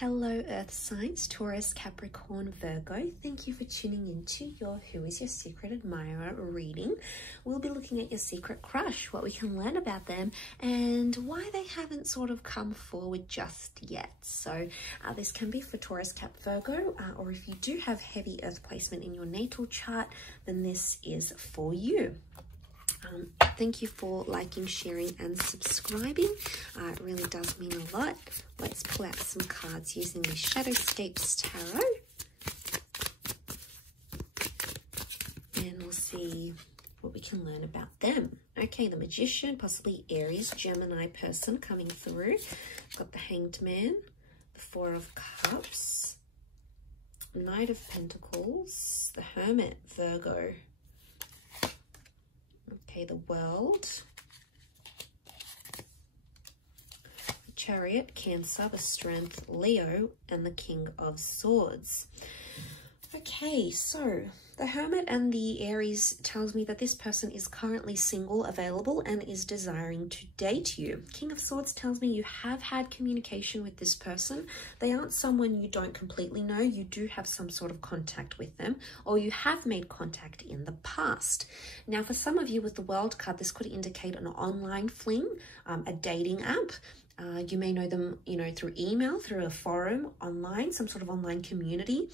Hello Earth signs, Taurus, Capricorn, Virgo. Thank you for tuning into your Who is Your Secret Admirer reading. We'll be looking at your secret crush, what we can learn about them, and why they haven't sort of come forward just yet. So this can be for Taurus, Cap, Virgo, or if you do have heavy Earth placement in your natal chart, then this is for you. Thank you for liking, sharing, and subscribing. It really does mean a lot. Let's pull out some cards using the Shadowscapes Tarot. And we'll see what we can learn about them. Okay, the Magician, possibly Aries, Gemini person coming through. Got the Hanged Man, the Four of Cups, Knight of Pentacles, the Hermit, Virgo. Okay, the World, the Chariot, Cancer, the Strength, Leo, and the King of Swords. Okay, so the Hermit and the Aries tells me that this person is currently single, available, and is desiring to date you. King of Swords tells me you have had communication with this person. They aren't someone you don't completely know. You do have some sort of contact with them, or you have made contact in the past. Now, for some of you with the World card, this could indicate an online fling, a dating app. You may know them, through email, through a forum, online, some sort of online community.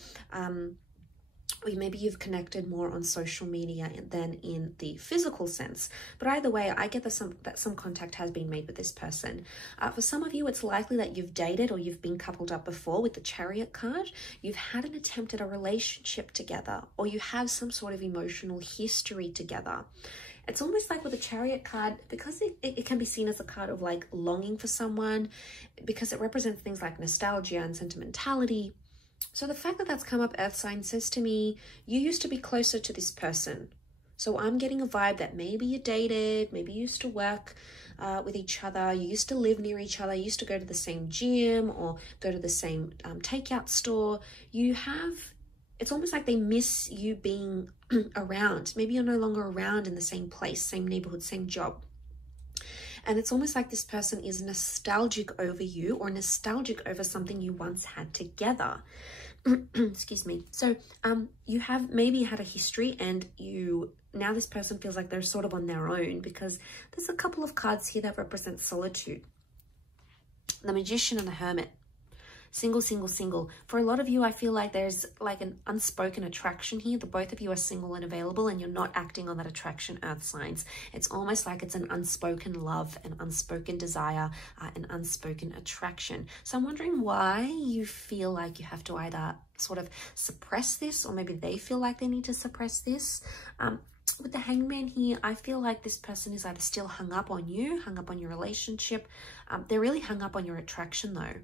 Or maybe you've connected more on social media than in the physical sense. But either way, I get that some contact has been made with this person. For some of you, it's likely that you've dated or you've been coupled up before with the Chariot card. You've had an attempt at a relationship together, or you have some sort of emotional history together. It's almost like with the Chariot card, because it can be seen as a card of like longing for someone, because it represents things like nostalgia and sentimentality. So the fact that that's come up, Earth sign, says to me, you used to be closer to this person. So I'm getting a vibe that maybe you dated, maybe you used to work with each other, you used to live near each other, you used to go to the same gym or go to the same takeout store. It's almost like they miss you being around. Maybe you're no longer around in the same place, same neighborhood, same job. And it's almost like this person is nostalgic over you, or nostalgic over something you once had together. Excuse me. So you have maybe had a history, and now this person feels like they're sort of on their own, because there's a couple of cards here that represent solitude. The Magician and the Hermit. Single, single, single. For a lot of you, I feel like there's like an unspoken attraction here. The both of you are single and available, and you're not acting on that attraction, Earth signs. It's almost like it's an unspoken love, an unspoken desire, an unspoken attraction. So I'm wondering why you feel like you have to either sort of suppress this, or maybe they feel like they need to suppress this. With the Hanged Man here, I feel like this person is either still hung up on you, hung up on your relationship. They're really hung up on your attraction though.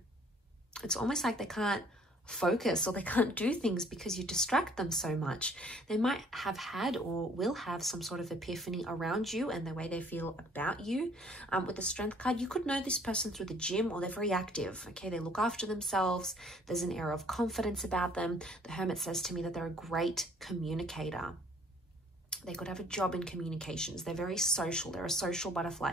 It's almost like they can't focus, or they can't do things because you distract them so much. They might have had or will have some sort of epiphany around you and the way they feel about you. With the Strength card, you could know this person through the gym, or they're very active. Okay, they look after themselves. There's an air of confidence about them. The Hermit says to me that they're a great communicator. They could have a job in communications. They're very social. They're a social butterfly.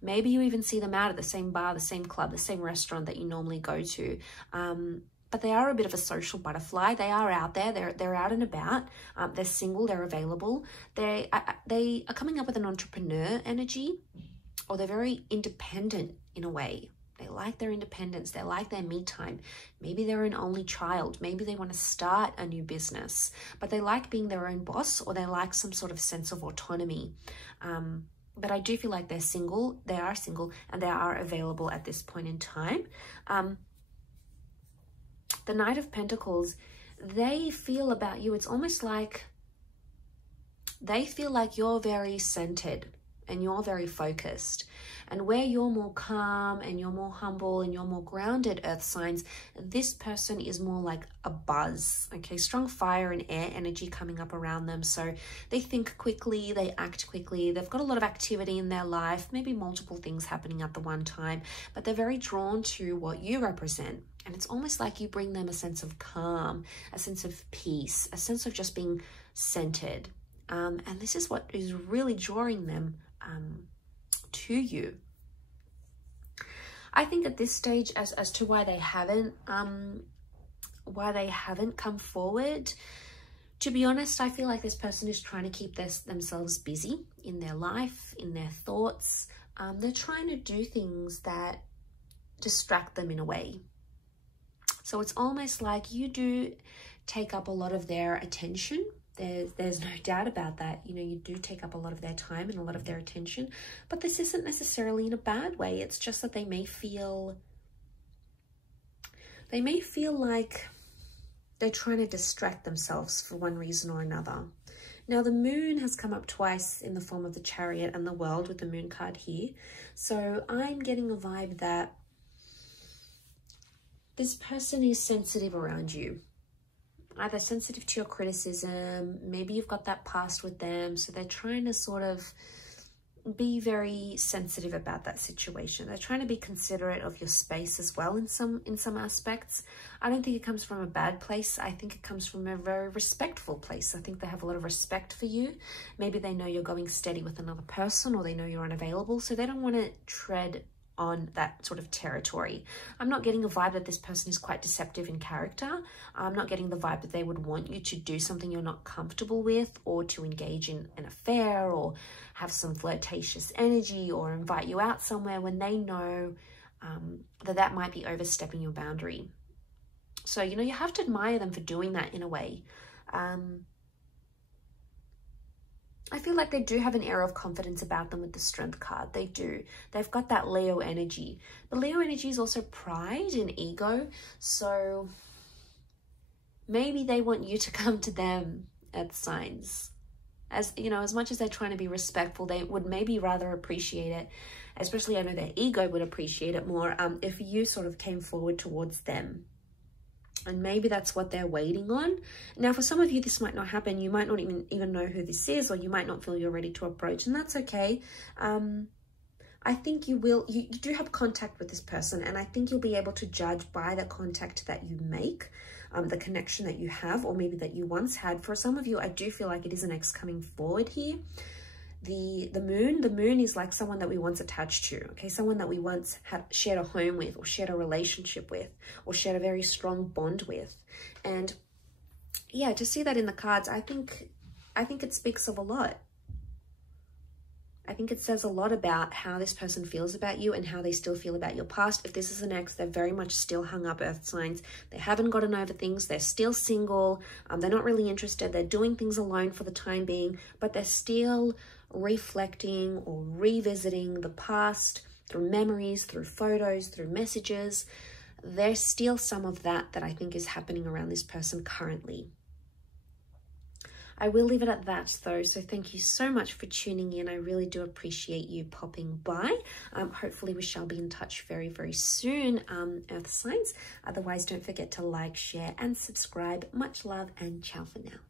Maybe you even see them out at the same bar, the same club, the same restaurant that you normally go to. But they are a bit of a social butterfly. They are out there. They're out and about. They're single. They're available. They are coming up with an entrepreneur energy, or they're very independent in a way. They like their independence. They like their me time. Maybe they're an only child. Maybe they want to start a new business, but they like being their own boss, or they like some sort of sense of autonomy. But I do feel like they're single. They are single, and they are available at this point in time. The Knight of Pentacles, they feel about you, it's almost like they feel like you're very centered and you're very focused. And where you're more calm and you're more humble and you're more grounded, Earth signs, this person is more like a buzz. Okay, strong fire and air energy coming up around them. So they think quickly, they act quickly. They've got a lot of activity in their life, maybe multiple things happening at the one time, but they're very drawn to what you represent. And it's almost like you bring them a sense of calm, a sense of peace, a sense of just being centered. And this is what is really drawing them to you. I think at this stage, as to why they haven't come forward, to be honest, I feel like this person is trying to keep themselves busy in their life, in their thoughts. They're trying to do things that distract them in a way. So it's almost like you do take up a lot of their attention. There's no doubt about that. You know, you do take up a lot of their time and a lot of their attention, but this isn't necessarily in a bad way. It's just that they may feel like they're trying to distract themselves for one reason or another. Now, the moon has come up twice in the form of the Chariot and the World with the moon card here. So I'm getting a vibe that this person is sensitive around you. Either sensitive to your criticism, maybe you've got that past with them. So they're trying to sort of be very sensitive about that situation. They're trying to be considerate of your space as well in some aspects. I don't think it comes from a bad place. I think it comes from a very respectful place. I think they have a lot of respect for you. Maybe they know you're going steady with another person, or they know you're unavailable, so they don't want to tread on that sort of territory. I'm not getting a vibe that this person is quite deceptive in character. I'm not getting the vibe that they would want you to do something you're not comfortable with, or to engage in an affair, or have some flirtatious energy, or invite you out somewhere when they know that might be overstepping your boundary. So, you know, you have to admire them for doing that in a way. I feel like they do have an air of confidence about them with the Strength card. They do. They've got that Leo energy. But Leo energy is also pride and ego. So maybe they want you to come to them, Earth signs. As you know, as much as they're trying to be respectful, they would maybe rather appreciate it. Especially, I know their ego would appreciate it more if you sort of came forward towards them. And maybe that's what they're waiting on. Now, for some of you, this might not happen. You might not even know who this is, or you might not feel you're ready to approach, and that's okay. I think you do have contact with this person, and I think you'll be able to judge by the contact that you make, the connection that you have, or maybe that you once had. For some of you, I do feel like it is an ex coming forward here. The moon is like someone that we once attached to, okay? Someone that we once had shared a home with, or shared a relationship with, or shared a very strong bond with. And yeah, to see that in the cards, I think it speaks of a lot. I think it says a lot about how this person feels about you and how they still feel about your past. If this is an ex, they're very much still hung up, Earth signs. They haven't gotten over things. They're still single. They're not really interested. They're doing things alone for the time being, but they're still reflecting or revisiting the past through memories, through photos, through messages. There's still some of that I think is happening around this person currently. I will leave it at that though, so thank you so much for tuning in. I really do appreciate you popping by. Hopefully we shall be in touch very, very soon, Earth signs. Otherwise, don't forget to like, share and subscribe. Much love and ciao for now.